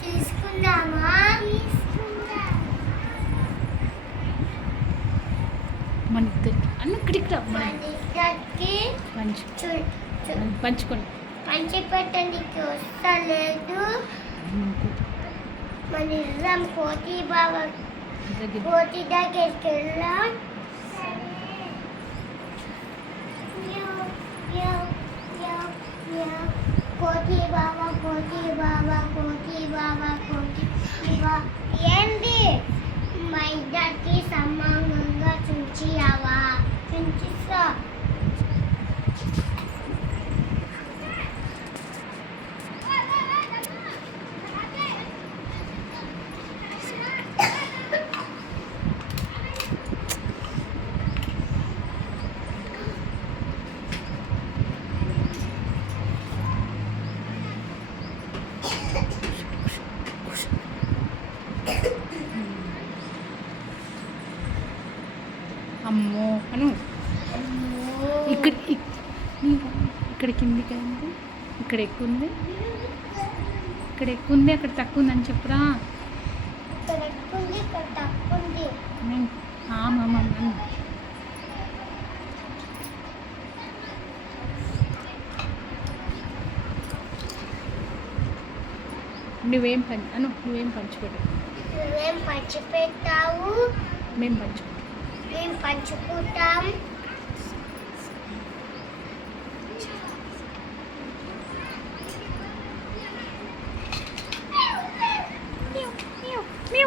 తీసుకుందామా తీసుకుందాం మన ఇద్దరికి అన్న ఇక్కడికి రా. మన ఇద్దరికి పంచు పంచుకోండి. పంచి పెట్టడానికి వస్తలేదు మన ఇద్దరం కోటి బాబా కోటి దగ్గరికి వెళ్ళాం కోటి బాబా కోటి బాబా కోటి బాబా అమ్మో అను. ఇక్కడ ఇక్కడ కిందికి అయింది ఇక్కడ ఎక్కువ ఉంది ఇక్కడ ఎక్కువ ఉంది అక్కడ తక్కువ ఉంది అని. చెప్పురా నువ్వేం పని అను నువ్వేం పంచుకోడు నువ్వేం పంచిపెట్టావు మేము పంచుకుంటాం. మేము పంచుకుంటాం Meu,